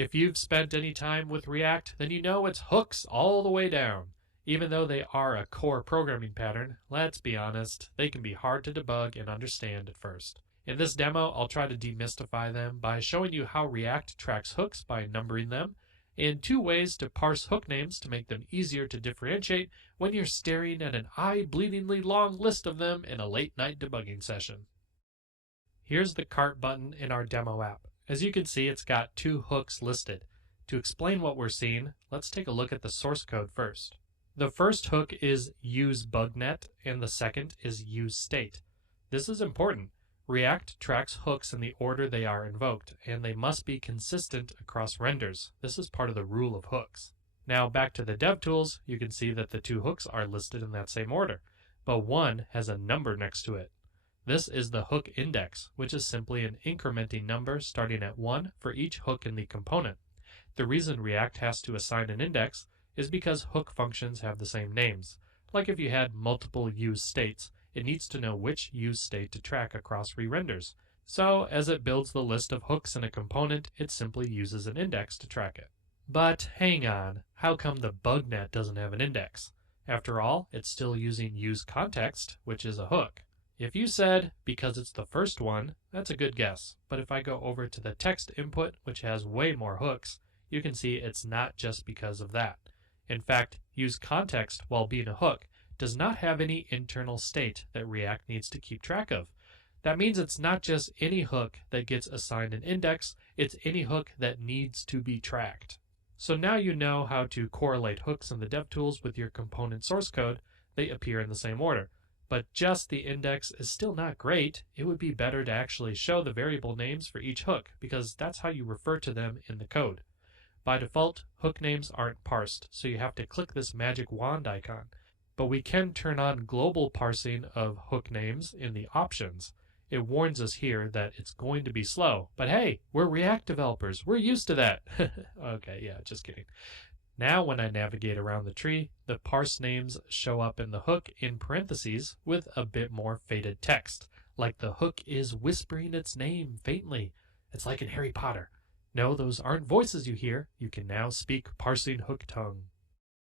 If you've spent any time with React, then you know it's hooks all the way down. Even though they are a core programming pattern, let's be honest, they can be hard to debug and understand at first. In this demo, I'll try to demystify them by showing you how React tracks hooks by numbering them, and 2 ways to parse hook names to make them easier to differentiate when you're staring at an eye-bleedingly long list of them in a late-night debugging session. Here's the cart button in our demo app. As you can see, it's got 2 hooks listed. To explain what we're seeing, let's take a look at the source code first. The first hook is useBugNet, and the second is useState. This is important. React tracks hooks in the order they are invoked, and they must be consistent across renders. This is part of the rule of hooks. Now back to the DevTools, you can see that the 2 hooks are listed in that same order, but one has a number next to it. This is the hook index, which is simply an incrementing number starting at 1 for each hook in the component. The reason React has to assign an index is because hook functions have the same names. Like if you had multiple use states, it needs to know which use state to track across re-renders. So as it builds the list of hooks in a component, it simply uses an index to track it. But hang on, how come the BugNet doesn't have an index? After all, it's still using useContext, which is a hook. If you said, because it's the first one, that's a good guess. But if I go over to the text input, which has way more hooks, you can see it's not just because of that. In fact, useContext, while being a hook, does not have any internal state that React needs to keep track of. That means it's not just any hook that gets assigned an index, it's any hook that needs to be tracked. So now you know how to correlate hooks in the DevTools with your component source code. They appear in the same order. But just the index is still not great. It would be better to actually show the variable names for each hook, because that's how you refer to them in the code. By default, hook names aren't parsed, so you have to click this magic wand icon. But we can turn on global parsing of hook names in the options. It warns us here that it's going to be slow. But hey, we're React developers. We're used to that. Okay, yeah, just kidding. Now when I navigate around the tree, the parse names show up in the hook in parentheses with a bit more faded text, like the hook is whispering its name faintly. It's like in Harry Potter. No, those aren't voices you hear. You can now speak parsing hook tongue.